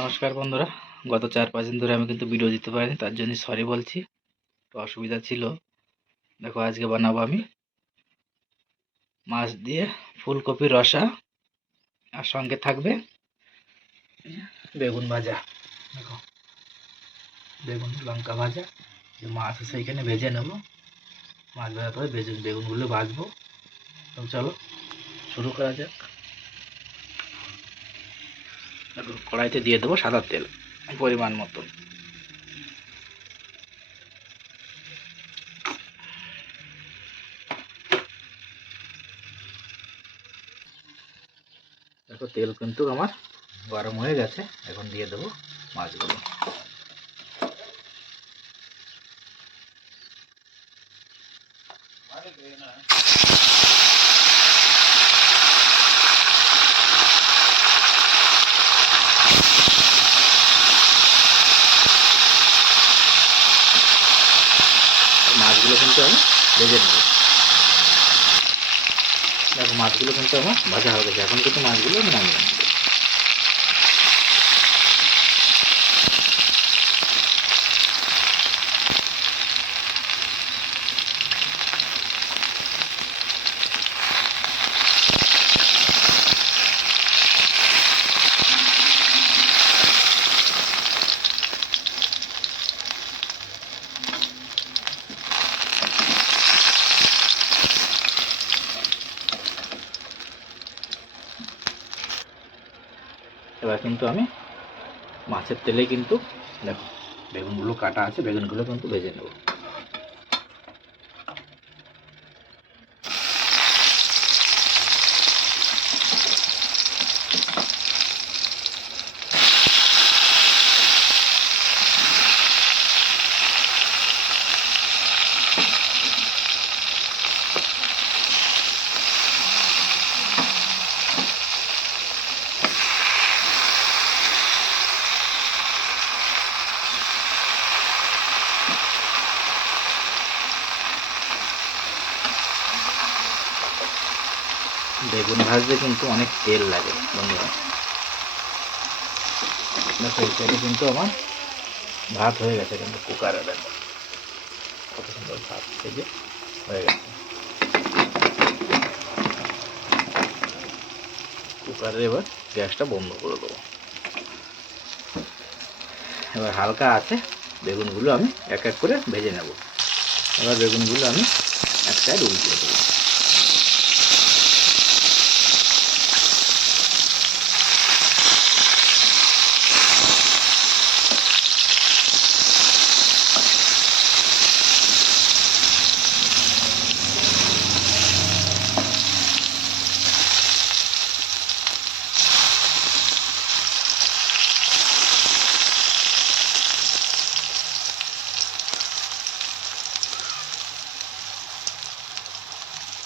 নমস্কার বন্ধুরা, গত 4-5 দিন ধরে আমি কিন্তু ভিডিও দিতে পারিনি, তার জন্য সরি বলছি। তো অসুবিধা ছিল। দেখো আজকে বানাবো আমি মাছ দিয়ে ফুলকপির রসা, আর সঙ্গে থাকবে বেগুন ভাজা। দেখো বেগুন লঙ্কা ভাজা, যে মাছ আছে এখানে ভেজে নেব। মাছ ভাজার পরে বেগুনগুলো ভাজবো। তো চলো শুরু করা যাক। দেখো কড়াইতে দিয়ে দেবো সাদা তেল পরিমাণ মতন। দেখো তেল কিন্তু আমার গরম হয়ে গেছে, এখন দিয়ে দেবো মাছগুলো। মাছগুলো কিন্তু আমি ভেজে নেব। দেখো মাছগুলো কিন্তু আমার ভাজা হয়ে গেছে, এখন কিন্তু মাছগুলো আমি নামিয়ে নেব। এবার কিন্তু আমি মাছের তেলে কিন্তু দেখো বেগুনগুলো কাটা আছে, বেগুনগুলো কিন্তু ভেজে নেব। বেগুন ভাজতে কিন্তু অনেক তেল লাগে বন্ধুরা। দেখো এই তেলে কিন্তু আমার ভাত হয়ে গেছে, কিন্তু কুকারে দেখো কত সুন্দর ভাত থেকে হয়ে গেছে। কুকারে এবার গ্যাসটা বন্ধ করে দেবো। এবার হালকা আছে বেগুনগুলো আমি এক এক করে ভেজে নেব। এবার বেগুনগুলো আমি এক সাইড উল্টিয়ে দেবো।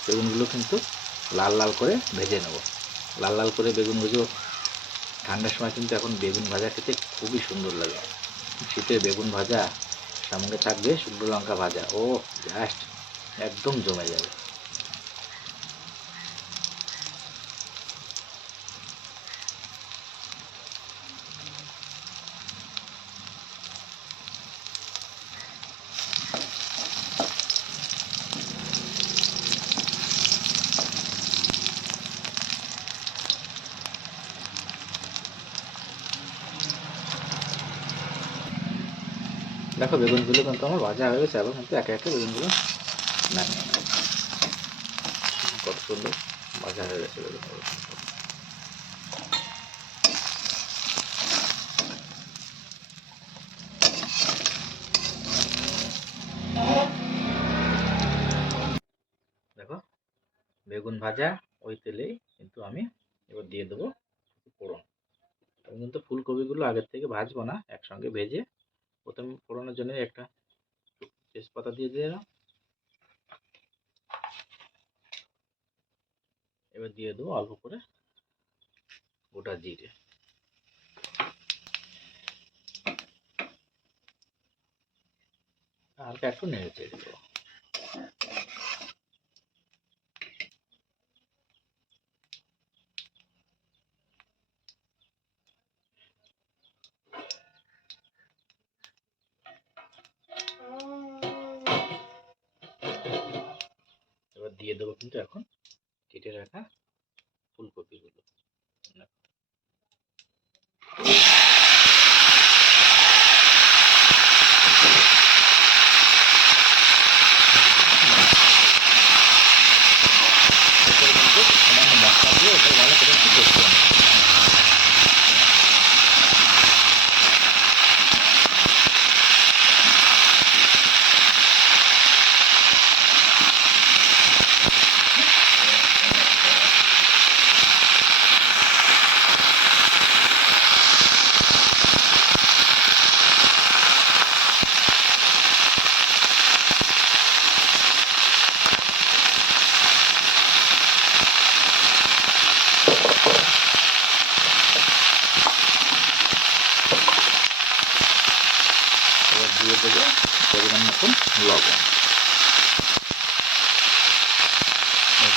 বেগুনগুলো কিন্তু লাল লাল করে ভেজে নেব। লাল লাল করে বেগুন ভেজে, ঠান্ডার সময় কিন্তু এখন বেগুন ভাজা খেতে খুবই সুন্দর লাগে। শীতে বেগুন ভাজা সঙ্গে থাকবে শুকনো লঙ্কা ভাজা, ও জাস্ট একদম জমে যাবে। দেখো বেগুনগুলো কিন্তু আমার ভাজা হয়ে গেছে, এবং কিন্তু একে একে বেগুনগুলো নামিয়ে নেব। কত সুন্দর ভাজা হয়ে গেছে বেগুনগুলো। দেখো বেগুন ভাজা ওই তেলেই কিন্তু আমি এবার দিয়ে দেবো ফোড়ন। আমি কিন্তু ফুলকপিগুলো আগের থেকে ভাজবো না, একসঙ্গে ভেজে প্রথমে ফোড়নের জন্য একটা তেজপাতা দিয়ে দিলাম। এবার দিয়ে দেবো অল্প করে গোটা জিরে। হালকা একটু নেড়ে চেড়ে দেবো। দেবো কিন্তু এখন কেটে রাখা ফুলকপিগুলো। সামান্য মশলা দিয়ে ওটা ভালো করে একটু কষিয়ে নেব। এবার দিয়ে দেবো পরিমাণ মতন লবণ,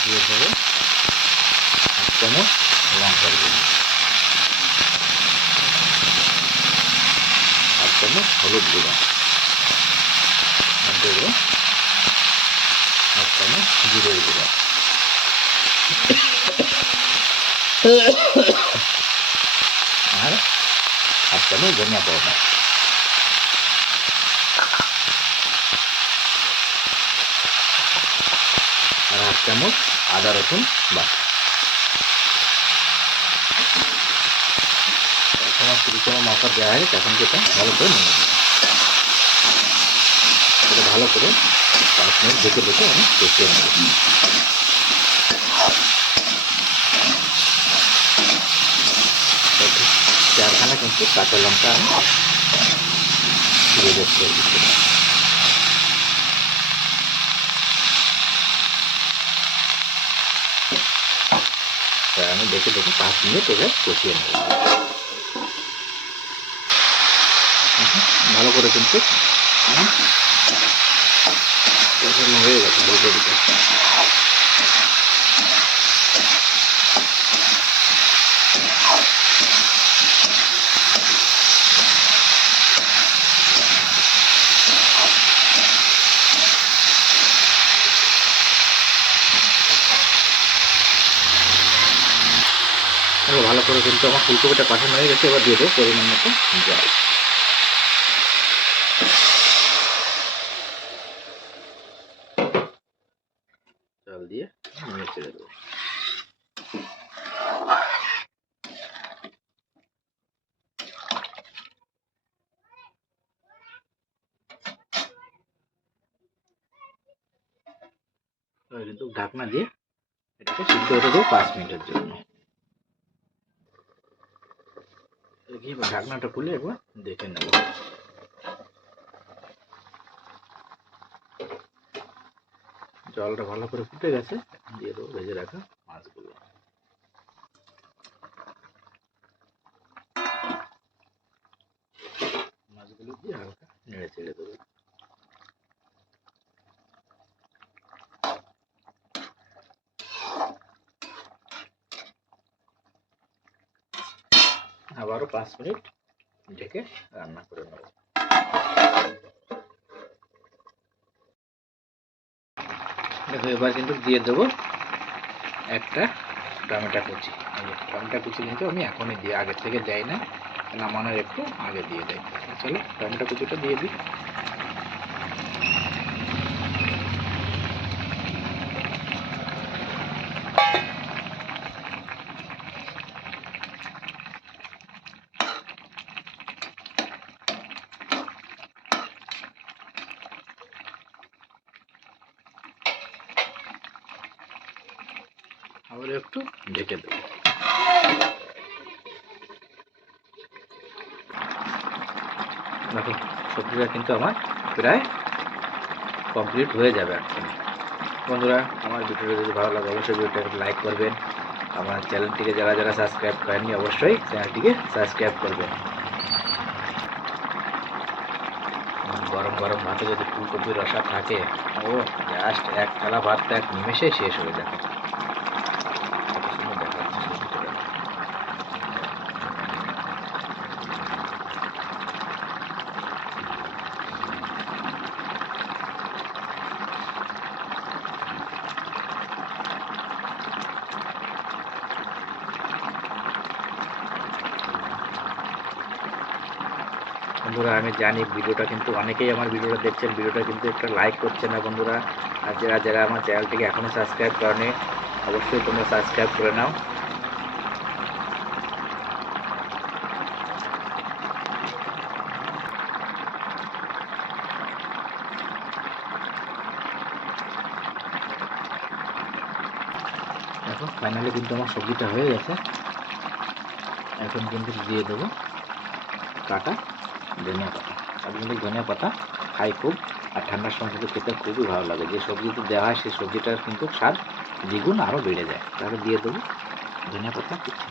দিয়ে দেবো 1 চামচ লঙ্কার গুঁড়ো, 1 চামচ হলুদ গুঁড়ো, আর দেবো 1 চামচ জিরের গুঁড়ো, আর 1 চামচ ধনিয়া পাউডার। আর 1 চামচ আদা রসুন বাটা। সমস্ত কিছু মশলা দেওয়া হয়, তখন যেটা ভালো করে নিয়ে নেব। এটা ভালো করে 5 মিনিট ঢেকে ঢেকে আমি কষিয়ে নেব। 4খানা কিন্তু কাঁচা লঙ্কা আমি দিয়ে দিচ্ছি। আমি দেখে 5 মিনিট এটা কষিয়ে নেব। ভালো করে কিন্তু কষানো হয়ে গেছে ফুলকপিটা। ভালো করে কিন্তু আমার ফুলকপিটা কষানো হয়ে গেছে। এবার দিয়ে দেবো পরিমাণ মতো জল। জল দিয়ে নেড়ে ছেড়ে দেবো। কিন্তু ঢাকনা দিয়ে এটাকে সিদ্ধ হতে দেবো 5 মিনিটের জন্য। ঢাকনাটা খুলে একবার দেখে নেব। জলটা ভালো করে ফুটে গেছে, দিয়ে দেবো ভেজে রাখা মাছগুলো। মাছগুলো দিয়ে হালকা নেড়ে ছেড়ে দেবো। আবারও 5 মিনিট ঢেকে রান্না করে নেব। দেখো এবার কিন্তু দিয়ে দেবো একটা টমেটো কুচি। টমেটো কুচি কিন্তু আমি এখনই দিই, আগের থেকে দেয় না, নামানোর একটু আগে দিয়ে দেয়। চলো টমেটো কুচিটা দিয়ে দিই। আবার একটু ঢেকে দেবো। দেখো সবজিটা কিন্তু আমার প্রায় কমপ্লিট হয়ে যাবে এখন। বন্ধুরা আমার ভিডিওটা যদি ভালো লাগে অবশ্যই ভিডিওটাকে লাইক করবেন। আমার চ্যানেলটিকে যারা যারা সাবস্ক্রাইব করেননি অবশ্যই চ্যানেলটিকে সাবস্ক্রাইব করবেন। গরম গরম ভাতে যদি ফুলকপির রসা থাকে, ও জাস্ট 1 থালা ভাত এক নিমেষে শেষ হয়ে যাবে। বন্ধুরা আমি জানি ভিডিওটা কিন্তু অনেকেই আমার ভিডিওটা দেখছেন, ভিডিওটা কিন্তু একটা লাইক করছে না বন্ধুরা। আর যারা যারা আমার চ্যানেলটিকে এখনও সাবস্ক্রাইব করেনি অবশ্যই তোমরা সাবস্ক্রাইব করে নাও। দেখো ফাইনালি কিন্তু আমার সবজিটা হয়ে গেছে। এখন কিন্তু দিয়ে দেবো কাটা ধনিয়া পাতা। অর্গানিক ধনিয়া পাতা খাই খুব, আর ঠান্ডার সময় কিন্তু খেতে খুবই ভালো লাগে। যে সবজিতে দেওয়া হয় সেই সবজিটার কিন্তু স্বাদ দ্বিগুণ আরও বেড়ে যায়। তাহলে দিয়ে দেবো ধনিয়া পাতা কুচি।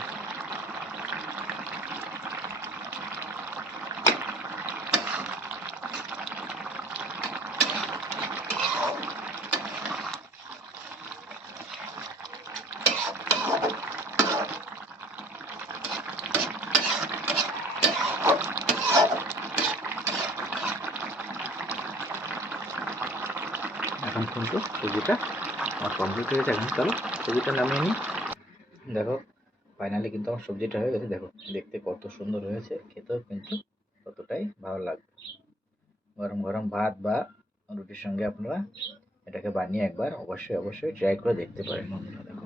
এখন কিন্তু সবজিটা আমার কমপ্লিট হয়ে গেছে। এখন চলো সবজিটা নামিয়ে নিই। দেখো ফাইনালি কিন্তু আমার সবজিটা হয়ে গেছে। দেখো দেখতে কত সুন্দর হয়েছে, খেতেও কিন্তু ততটাই ভালো লাগবে। গরম গরম ভাত বা রুটির সঙ্গে আপনারা এটাকে বানিয়ে একবার অবশ্যই অবশ্যই ট্রাই করে দেখতে পারেন বন্ধুরা। দেখো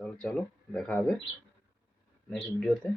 চলো চলো দেখা হবে নেক্সট ভিডিওতে।